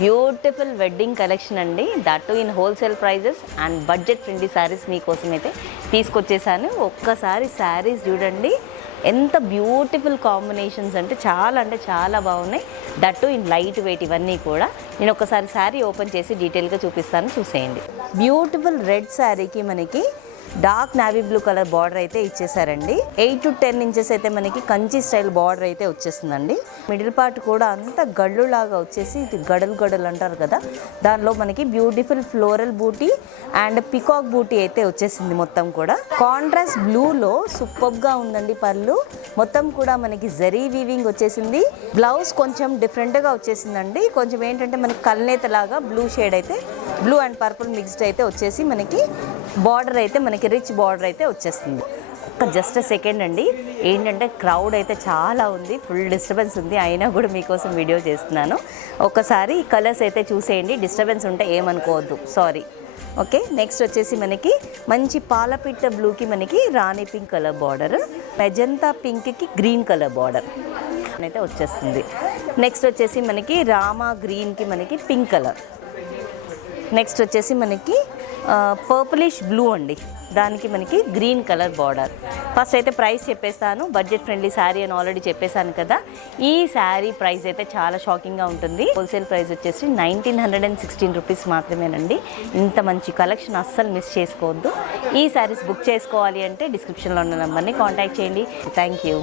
Beautiful wedding collection అండి, that in wholesale prices and budget friendly sarees మీకోసం అయితే తీసుకొచ్చేసాను. ఒక్కసారి శారీస్ చూడండి, ఎంత బ్యూటిఫుల్ కాంబినేషన్స్ అంటే చాలా బాగున్నాయి. That in light weight. ఇవన్నీ కూడా నేను ఒకసారి శారీ ఓపెన్ చేసి డీటెయిల్గా చూపిస్తాను, చూసేయండి. బ్యూటిఫుల్ రెడ్ శారీకి మనకి dark navy blue colour border అయితే ఇచ్చేసారండి. 8 to 10 ఇంచెస్ అయితే మనకి కంచి స్టైల్ బార్డర్ అయితే వచ్చేస్తుందండి. మిడిల్ పార్ట్ కూడా అంత గళ్ళు లాగా వచ్చేసి, ఇది గడలు అంటారు కదా, దానిలో మనకి beautiful floral buti and peacock buti అయితే వచ్చేసింది. మొత్తం కూడా కాంట్రాస్ట్ బ్లూలో సూపర్గా ఉందండి. పళ్ళు మొత్తం కూడా మనకి జరీ వీవింగ్ వచ్చేసింది. బ్లౌజ్ కొంచెం డిఫరెంట్గా వచ్చేసిందండి. కొంచెం ఏంటంటే మనకి కల్నేత లాగా బ్లూ షేడ్ అయితే, బ్లూ అండ్ పర్పుల్ మిక్స్డ్ అయితే వచ్చేసి మనకి బార్డర్ అయితే మనకి రిచ్ బార్డర్ అయితే వచ్చేస్తుంది. జస్ట్ సెకండ్ అండి, ఏంటంటే క్రౌడ్ అయితే చాలా ఉంది, ఫుల్ డిస్టర్బెన్స్ ఉంది, అయినా కూడా మీకోసం వీడియో చేస్తున్నాను. ఒకసారి కలర్స్ అయితే చూసేయండి, డిస్టర్బెన్స్ ఉంటే ఏమనుకోవద్దు, సారీ. ఓకే, నెక్స్ట్ వచ్చేసి మనకి మంచి పాలపిట్ట బ్లూకి మనకి rani pink colour border, magenta పింక్కి గ్రీన్ కలర్ బార్డర్ అయితే వచ్చేస్తుంది. నెక్స్ట్ వచ్చేసి మనకి రామా గ్రీన్కి మనకి పింక్ కలర్. నెక్స్ట్ వచ్చేసి మనకి పర్పులిష్ బ్లూ అండి, దానికి మనకి గ్రీన్ కలర్ బార్డర్. ఫస్ట్ అయితే ప్రైస్ చెప్పేస్తాను. బడ్జెట్ ఫ్రెండ్లీ శారీ అని ఆల్రెడీ చెప్పేశాను కదా. ఈ శారీ ప్రైస్ అయితే చాలా షాకింగ్గా ఉంటుంది. హోల్సేల్ ప్రైస్ వచ్చేసి 1916 రూపీస్ మాత్రమేనండి. ఇంత మంచి కలెక్షన్ అస్సలు మిస్ చేసుకోవద్దు. ఈ శారీస్ బుక్ చేసుకోవాలి అంటే డిస్క్రిప్షన్లో ఉన్న నెంబర్ని కాంటాక్ట్ చేయండి. Thank you.